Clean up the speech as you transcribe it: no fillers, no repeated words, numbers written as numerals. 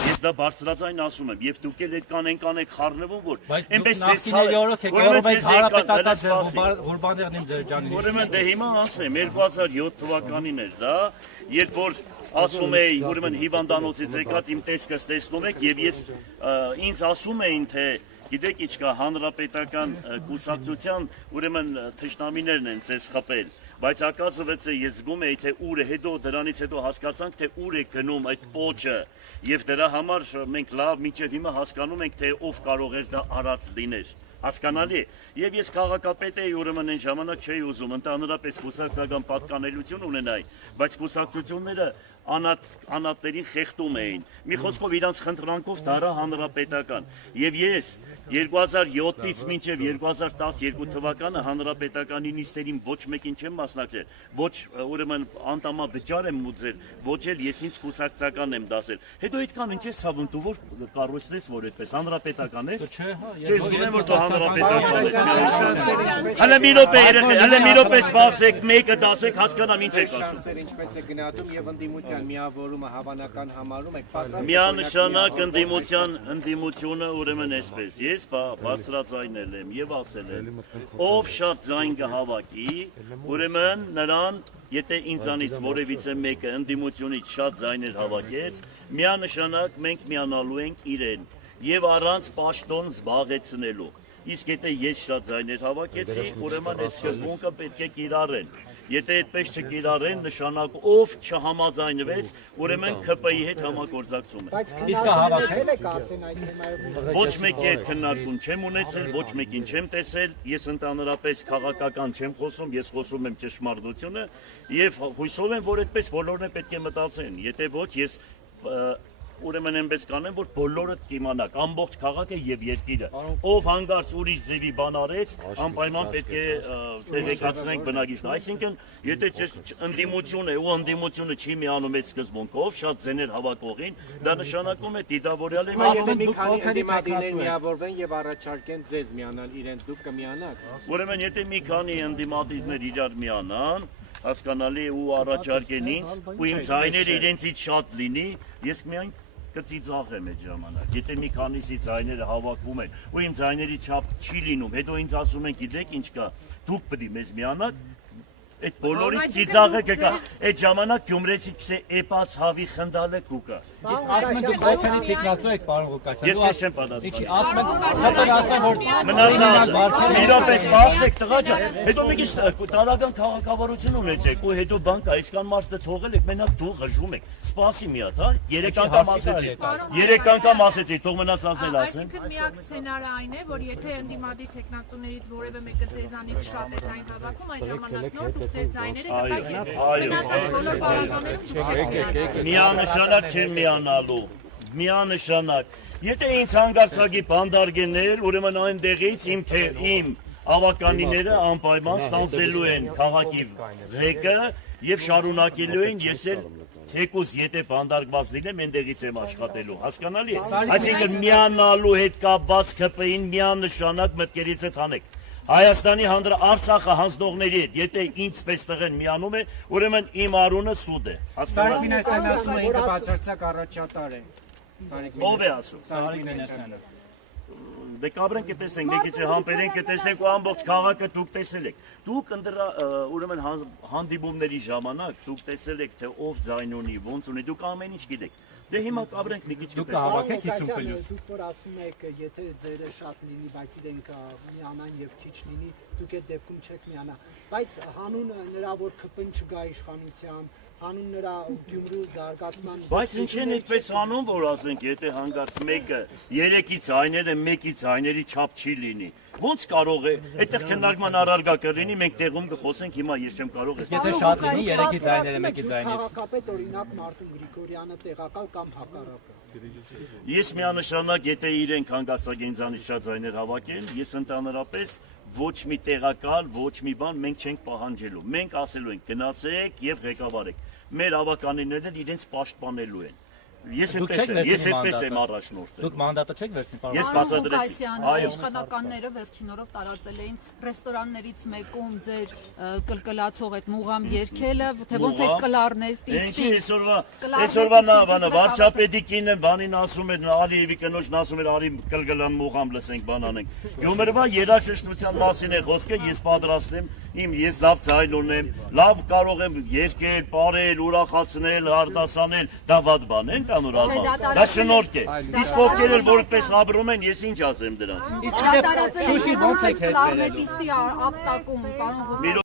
Ես դա բարձրաձայն ասում եմ, եւ դուք էլ այդ կանենք խառնվում, որ այնպես ուրեմն դե հիմա ասեմ 2007 թվականին էր դա, երբ որ ասում էի, ուրեմն հիվանդանոցից եկած իմ տեսքս տեսնում եք եւ ես ինձ ասում էին թե գիտեք ինչ կա հանրապետական կուսակցության ուրեմն թշնամիներն են ցես խփել բայց ակասվեց է ես զգում էի թե ուր է հետո դրանից հետո հասկացանք թե ուր է գնում այդ պոչը եւ դրա համար մենք լավ միջև հիմա հասկանում ենք թե ով կարող էր դա արած լիներ հասկանալի եւ ես քաղաքապետ էի ուրեմն այն ժամանակ չէի ուզում ընդհանրապես կուսակցական պատկանելություն ունենայի բայց կուսակցությունները անատներին խեղդում էին մի խոսքով իրանց խնդրանքով դարա հանրապետական եւ ես 2007-ից մինչև 2012 թվականը հանրապետականի նիստերին ոչ մեկին չեմ մասնակցել ոչ ուրեմն անդամավճար եմ մուծել ոչ էլ ես ինձ կուսակցական եմ դասել հետո այդքան ինչ ես ցավում դու որ կառույցնես որ այդպես հանրապետական ես չէ զգում եմ որ դու հանրապետական ես հələ մի րոպե սպասեք մեկը դասեք հասկանամ ինչ եք ասում ինչպես է գնահատում եւ ընդդիմության միավորումը հավանական համարում եք միանշանակ ընդդիմությունը ուրեմն այսպես ես բարձրաձայնել եմ եւ ասել եմ ով շատ ձայն կհավաքի ուրեմն նրան եթե ինձանից որևիցե մեկը ընդդիմությունից շատ ձայներ հավաքեց միանշանակ մենք միանալու ենք իրեն եւ առանց պաշտոն զբաղեցնելու իսկ եթե ես շատ ձայներ հավաքեցի ուրեմն այդ սկզբունքը պետք է կիրառեն Եթե այդպես չկիրառեն, նշանակ ով չհամաձայնվեց, ուրեմն ԿՊ-ի հետ համագործակցում է։ Իսկ հավաքել եք արդեն այդ թեմայով։ Ոչ մեկի հետ քննարկում չեմ ունեցել, ոչ մեկին չեմ տեսել, ես ընդհանրապես քաղաքական չեմ խոսում, ես խոսում եմ ճշմարտությունը եւ հույսով եմ, որ այդպես բոլորն է պետք է մտածեն։ Եթե ոչ, ես ուրեմն այնպես կանեմ, որ բոլորը կիմանաք, ամբողջ քաղաքը եւ երկիրը, ով հանգարց ուրիշ ձևի բան արեց, անպայման պետք է տեղեկացնենք բնակիչներին։ Այսինքն, եթե ընդդիմություն է ու ընդդիմությունը չի միանում այդ սկզբունքով, շատ ձեներ հավաքողին, դա նշանակում է դիտավորյալ է ընդդիմադիրներ միավորվեն եւ առաջարկեն ձեզ միանալ իրենց դուք կմիանաք։ Ուրեմն եթե մի քանի ընդդիմադիրներ իրար միանան հասկանալի ու առաջարկեն ինձ ու իմ ձայները իրենցից շատ լինի, ես միայն կծիծաղեմ այդ ժամանակ, եթե մի քանիսի ձայները հավաքվում են ու իմ ձայների չափ չի լինում, հետո ինձ ասում են գիտեք ինչ կա, դուք պետք է մեզ միանաք, այդ բոլորի ծիծաղը կգա, այդ ժամանակ գյումրեցիքս է էպած հավի խնդալը կուկա։ Իսկ ասում են դուք ոցանի տեխնացու եք պարոն Ղուկասյան։ Ես քեզ չեմ պատասխանում։ Ասում են որ մնացած իրապես ասեք տղա ջան, հետո մի քիչ տարական քաղաքավարություն ունեցեք ու հետո բան կա, այսքան մարդը թողել եք, մենակ դու ղժում եք։ Սպասի մի հատ, հա, 3 անգամ ասեցի։ 3 անգամ ասեցի, թող մնացածն էլ ասեն։ Այսինքն միակ սցենարը այն է, որ եթե ընդդիմադիր տեխնացուներից որևէ մեկը ձեզանից շատ է ձայն հավաքում, այն ժամանակ նոր դուք ձեր ձայները կտակ մնացած բոլոր բանականներում միանշանակ չեմ միանալու, միանշանակ։ Եթե ինձ հանգարցակի բանդարգեներ, ուրեմն այնտեղից իմ ավականիները անպայման ստանձնելու են քաղաքի ղեկը եւ շարունակելու են ես էլ թեկուզ եթե բանդարգված լինեմ այնտեղից եմ աշխատելու հասկանալի է այսինքն միանալու հետ կապված ԿՊ-ին միանշանակ մտքերից հետ հանեք Հայաստանի Արցախը հանձնողների հետ եթե ինձպես տղեն միանում է ուրեմն իմ արունը սուտ է Սարիկ Մինասյանը ասում է ինքը բացարձակ առաջատար է Ով է ասում Սարիկ Մինասյանը Դե կաբրենք կտեսնենք, մի քիչ համբերենք կտեսնենք ու ամբողջ քաղաքը դուք տեսել եք։ Դուք ուրեմն հանդիպումների ժամանակ դուք տեսել եք թե ով ձայն ունի, ոնց ունի, դուք ամեն ինչ գիտեք։ Դե հիմա կաբրենք մի քիչ կտեսնենք։ Դուք որ ասում եք, եթե ձերը շատ լինի, բայց իրենք միանան եւ քիչ լինի, դուք այդ դեպքում չեք միանա։ Բայց հանուն նրա որ ԿՊ-ն չգա իշխանության, հանուն նրա Գյումրու զարգացման Բայց ինչ են այդպես անում, որ ասենք, եթե հանգարց մեկը 3-ի ձայները 1-ի ձայների չափ չի լինի։ Ոնց կարող է, այդտեղ քննարկման առարգա կլինի, մենք տեղում կխոսենք, հիմա ես չեմ կարող ես։ Եթե շատ լինի 3-ի ձայները 1-ի ձայնից։ Քաղաքապետ օրինակ Մարտին Գրիգորյանը տեղակալ կամ հակառակը։ Ես միանշանակ, եթե իրենք հանգստագենձանից շատ ձայներ հավաքեն, ես ընդհանրապես ոչ մի տեղակալ, ոչ մի բան մենք չենք պահանջելու։ Մենք ասելու ենք գնացեք եւ ղեկավարեք։ Մեր ավականիներն իրենց պաշտպանելու են։ Ես այդպես եմ առաջնորդել։ Դուք մանդատը չեք վերցնի, Ես բացատրեցի։ Իշխանականները վերջին օրով տարածել էին ռեստորաններից մեկում ձեր կլկլացող այդ մուղամ երգելը, թե ոնց այդ կլարներ տիստի։ Այսօրվա վարչապետի կինը բանին ասում է, Ալիևի կնոջն ասում էր, արի կլկլան մուղամ լսենք, բան անենք։ Գյումրվա երաժշտության մասին է խոսքը, ես պատրաստ եմ, ես լավ ձայն ունեմ, լավ կարող եմ երգել, պարել, ուրախացնել, արտասանել, դա վատ բան է։ Դա շնորհք է։ Իսկ ովքեր էլ որպես ապրում են, ես ինչ ասեմ դրանց։ Շուշի ոնց եք հետ բերելու։ ապտակում, պարոն